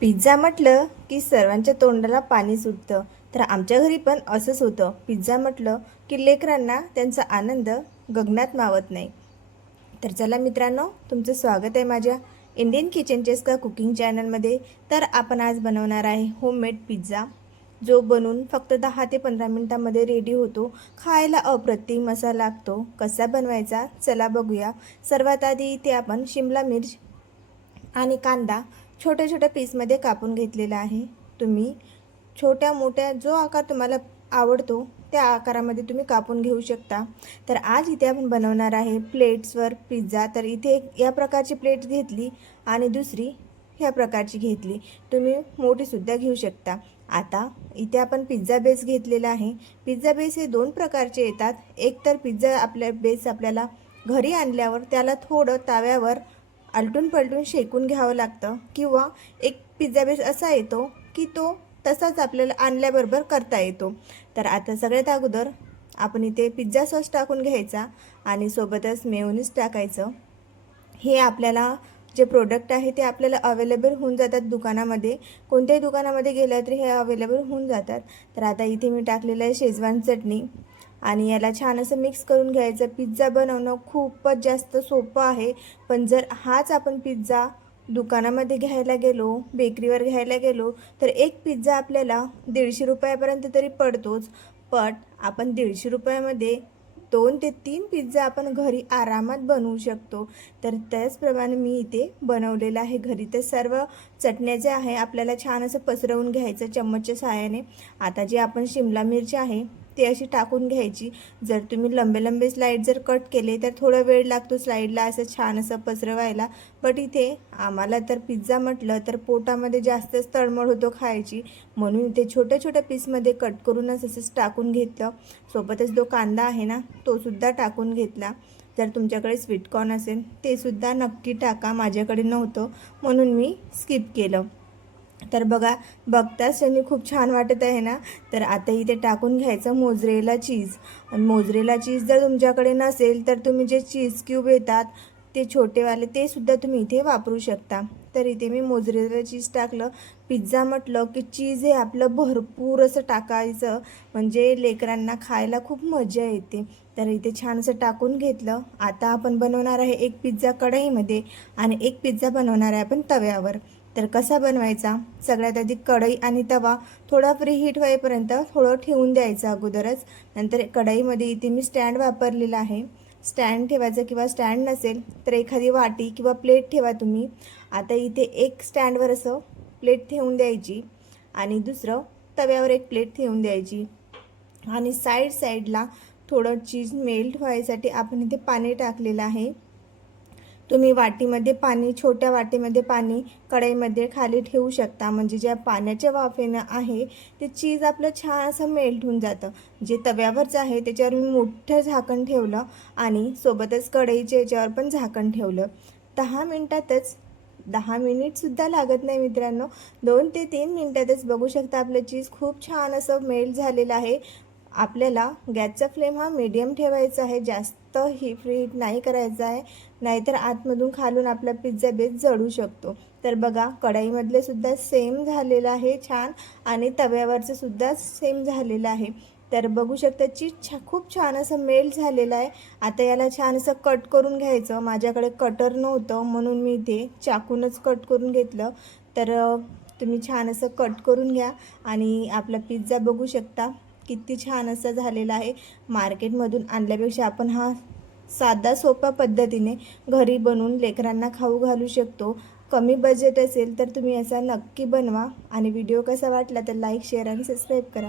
Pizza म्हटलं की सर्वांच्या तोंडाला पाणी सुटतं. तर आमच्या घरी पण असंच होतं. पिझ्झा म्हटलं की लेकरांना त्यांचा आनंद गगनात मावत नाही. तर चला मित्रांनो, तुमचं स्वागत आहे माझ्या इंडियन किचन चेस्का कुकिंग चॅनलमध्ये. तर आपण आज बनवणार आहे होममेड पिझ्झा, जो बनवून फक्त 10 ते 15 मिनिटांमध्ये रेडी होतो. खायला अप्रतिम असा लागतो. कसा बनवायचा चला बघूया. सर्वात आधी इथे आपण शिमला मिर्च आणि कांदा छोट्या छोट्या पीसमध्ये कापून घेतलेला आहे. तुम्ही छोट्या मोठ्या जो आकार तुम्हाला आवडतो त्या आकारामध्ये तुम्ही कापून घेऊ शकता. तर आज इथे आपण बनवणार आहे प्लेट्सवर पिझ्झा. तर इथे या प्रकारची प्लेट घेतली आणि दुसरी ह्या प्रकारची घेतली. तुम्ही मोठीसुद्धा घेऊ शकता. आता इथे आपण पिझ्झा बेस घेतलेला आहे. पिझ्झा बेस हे दोन प्रकारचे येतात. एक तर पिझ्झा बेस आपल्याला घरी आणल्यावर त्याला थोडं ताव्यावर आलटून पलटून शेकून घ्यावं लागतं, किंवा एक पिझ्झा बेस असा येतो की तो तसाच आपल्याला आणल्याबरोबर करता येतो. तर आता सगळ्यात अगोदर आपण इथे पिझ्झा सॉस टाकून घ्यायचा आणि सोबतच मेयोनीज टाकायचं. हे आपल्याला जे प्रोडक्ट आहे ते आपल्याला अवेलेबल होऊन जातात दुकानामध्ये. कोणत्याही दुकानामध्ये गेलं तरी हे अवेलेबल होऊन जातात. तर आता इथे मी टाकलेलं आहे शेजवान चटणी आणि याला छान असं मिक्स करून घ्यायचं. पिझ्झा बनवणं खूपच जास्त सोपं आहे, पण जर हाच आपण पिझ्झा दुकानामध्ये घ्यायला गेलो, बेकरीवर घ्यायला गेलो, तर एक पिझ्झा आपल्याला 150 रुपयापर्यंत तरी पडतोच. पण आपण 150 रुपयामध्ये 2 ते 3 पिझ्झा आपण घरी आरामात बनवू शकतो. तर त्याचप्रमाणे मी इथे बनवलेलं आहे घरी. तर सर्व चटण्या जे आहे आपल्याला छान असं पसरवून घ्यायचं चम्मचच्या सहाय्याने. आता जी आपण शिमला मिरची आहे ती अशी टाकून घ्यायची. जर तुम्ही लंबे लंबे स्लाईड जर कट केले तर थोडा वेळ लागतो स्लाईडला असं छान असं पसरवायला. बट इथे आम्हाला तर पिझ्झा म्हटलं तर पोटामध्ये जास्तच तळमळ होतो खायची, म्हणून इथे छोट्या छोट्या पीसमध्ये कट करूनच असंच टाकून घेतलं. सोबतच जो कांदा आहे ना तो सुद्धा टाकून घेतला. जर तुमच्याकडे स्वीटकॉर्न असेल ते सुद्धा नक्की टाका. माझ्याकडे नव्हतं म्हणून मी स्किप केलं. तर बघा, बघताच त्यांनी खूप छान वाटत आहे ना. तर आता इथे टाकून घ्यायचं मोझरेला चीज. आणि मोझरेला चीज जर तुमच्याकडे नसेल तर तुम्ही जे चीज क्यूब येतात ते छोटेवाले ते सुद्धा तुम्ही इथे वापरू शकता. तर इथे मी मोझरेला चीज टाकलं. पिझ्झा म्हटलं की चीज हे आपलं भरपूर असं टाकायचं, म्हणजे लेकरांना खायला खूप मजा येते. तर इथे छान असं टाकून घेतलं. आता आपण बनवणार आहे एक पिझ्झा कढईमध्ये आणि एक पिझ्झा बनवणार आहे आपण तव्यावर. तर कसा बनवायचा, सगळ्यात आधी कढई आणि तवा थोडा प्रीहीट होईपर्यंत थोडं ठेवून द्यायचं अगोदरच. नंतर कढईमध्ये इथे मी स्टँड वापरलेला आहे. स्टँड ठेवायचं, किंवा स्टँड नसेल तर एखादी वाटी किंवा प्लेट ठेवा तुम्ही. आता इथे एक स्टँडवर असं प्लेट ठेवून द्यायची आणि दुसरं तव्यावर एक प्लेट ठेवून द्यायची. आणि साईडला थोडं चीज मेल्ट व्हायसाठी आपण इथे पाणी टाकलेलं आहे. तुम्ही वाटीमध्ये पाणी, छोट्या वाटीमध्ये पाणी कढईमध्ये खाली ठेवू शकता, म्हणजे ज्या पाण्याच्या वाफेनं आहे ते चीज आपलं छान असं मेल्ट होऊन जातं. जे तव्यावरच आहे त्याच्यावर मी मोठं झाकण ठेवलं आणि सोबतच कढईच्या याच्यावर पण झाकण ठेवलं. 10 मिनटातच, 10 मिनिटसुद्धा लागत नाही मित्रांनो, 2 ते 3 मिनटातच बघू शकता आपलं चीज खूप छान असं मेल्ट झालेलं आहे. आपल्याला गॅसचा फ्लेम हा मीडियम ठेवायचा आहे, जास्त हीट नाही करायचा आहे, नाहीतर आतमधून खालून आपला पिझ्झा बेस जळू शकतो. तर बघा, कढईमधले सुद्धा सेम झालेलं आहे छान, आणि तव्यावरचं सुद्धा सेम झालेलं आहे. तर बघू शकता चीज खूप छान असं मेल्ट झालेलं आहे. आता याला छान असं कट करून घ्यायचं. माझ्याकडे कटर नव्हतं म्हणून मी इथे चाकूनच कट करून घेतलं. तर तुम्ही छान असं कट करून घ्या. आणि आपला पिझ्झा बघू शकता किती छान असं झालेला आहे. मार्केटमधून आणल्यापेक्षा आपण हा साधा सोपा पद्धतीने घरी बनवून लेकरांना खाऊ घालू शकतो. कमी बजेट असेल तर तुम्ही असा नक्की बनवा. आणि व्हिडिओ कसा वाटला तर लाईक, शेअर आणि सबस्क्राईब करा.